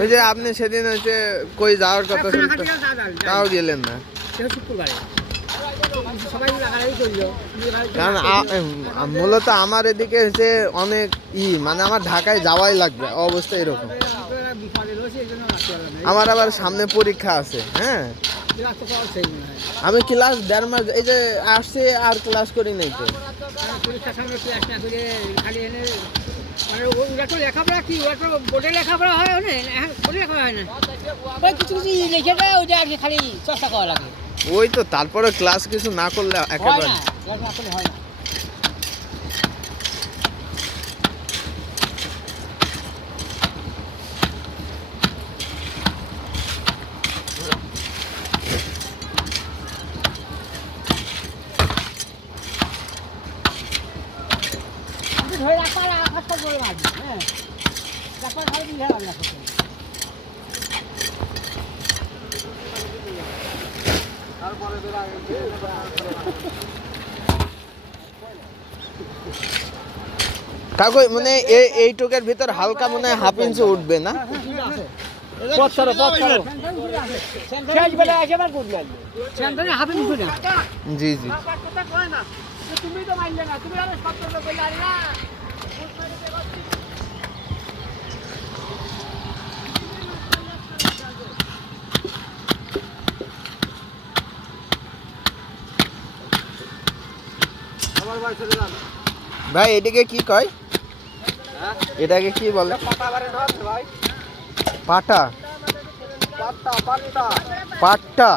ওই যে আপনি সেদিন হচ্ছে কই যাওয়ার কথা তাও গেলেন না, কারণ মূলত আমার এদিকে হচ্ছে অনেক মানে আমার ঢাকায় যাওয়াই লাগবে, অবস্থা এরকম। আমার আবার সামনে পরীক্ষা আছে। হ্যাঁ, আমি ক্লাস 1.5 মাস এই যে আসছে আর ক্লাস করি নাই তো। লেখাপড়া কি বোর্ডে লেখাপড়া হয় না, বোর্ডে লেখাপড়া হয় না, ওই কিছু কিছু লিখে দেয়, ওইটা আর কি খালি চর্চা করা লাগে। ওই তো, তারপরে ক্লাস কিছু না করলে একেবারে হয় না। ধরে রাখা বলে মাছ, হ্যাঁ, তারপর ধরে দিয়ে রান্না করতে। কাকু মানে এইটুকের ভিতর হালকা মনে হয় 1/2 ইঞ্চি উঠবে না? জি জি। ভাই এটাকে কি কয়? এটাকে কি বলে? পাটা, পাট্টা।